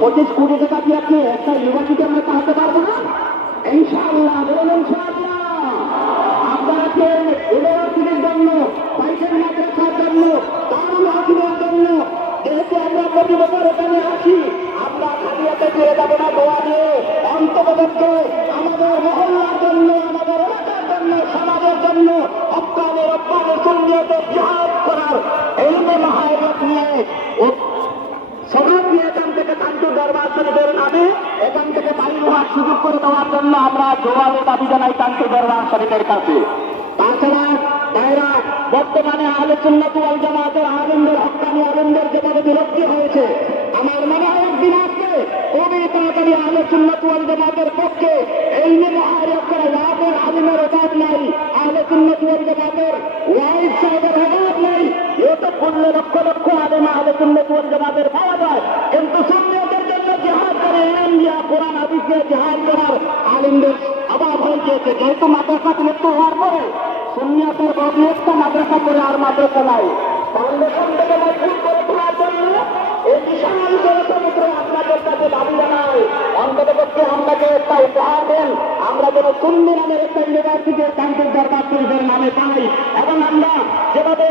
25 কোটি টাকা দিয়ে আপনি একটা ইউনিভার্সিটি আমরা পাঠাতে পারবো না? ইনশাআল্লাহ, বলুন ইনশাআল্লাহ। আপনাকে ইউনিভার্সিটির জন্য, পাইকারি মাদ্রাসার জন্য, দারুল হাকিমের জন্য, যেহেতু আমরা প্রতি বছর এখানে আসি, আমরা খালি হাতে ফিরে যাবো না দোয়া দিয়ে। অন্ততপক্ষে আমাদের মহল্লার জন্য, আমাদের এলাকার জন্য, সমাজের জন্য হক্কানে রব্বানে সুন্নিয়তের জিহাদ করার ইলমে মাহারত নিয়ে সবাই নিয়ে এখান থেকে তান্ত্রিক দরবার শরীফের নামে এখান থেকে বাইর হওয়ার সুযোগ করে দেওয়ার জন্য আমরা জোয়ারে দাবি জানাই তান্ত্রিক দরবার শরীফের কাছে। তাছাড়া তাইরা বর্তমানে আহলে সুন্নাত ওয়াল জামাতের আলেমদের, হক্কানি আলেমদের যেভাবে বিরক্তি হয়েছে, আমার মনে হয় একদিন আসবে খুবই তাড়াতাড়ি আহলে সুন্নাত ওয়াল জামাতের পক্ষে ইলমে মুআরিফ করা ওয়াজের আলিমের অভাব নাই, আহলে সুন্নাত ওয়াল জামাতের ওয়াইজ সাহেবের অভাব নাই। এটা করলে লক্ষ লক্ষ আলেম আহলে সুন্নাত ওয়াল জামাতের পাওয়া যায়, কিন্তু সুন্নিয়তের জন্য জিহাদ করে ইলম দিয়া কোরআন হাদিস দিয়ে জিহাদ করার আলেমদের অভাব হয়ে গিয়েছে। যেহেতু মাদ্রাসা মৃত্যু হওয়ার পরে সুন্নিয়তের বাকি একটা মাদ্রাসা করে আর মাদ্রাসা নাই, ফাউন্ডেশন থেকে মজবুত করে তোলার জন্য এই বিশাল জনসমুদ্র আপনাদের কাছে দাবি জানাই, অন্ততপক্ষে আপনাকে একটা উপহার দেন, আমরা যেন সুন্নি নামের একটা ইউনিভার্সিটির তান্ত্রিক দরবার শরীফের নামে পাই, এবং আমরা যেভাবে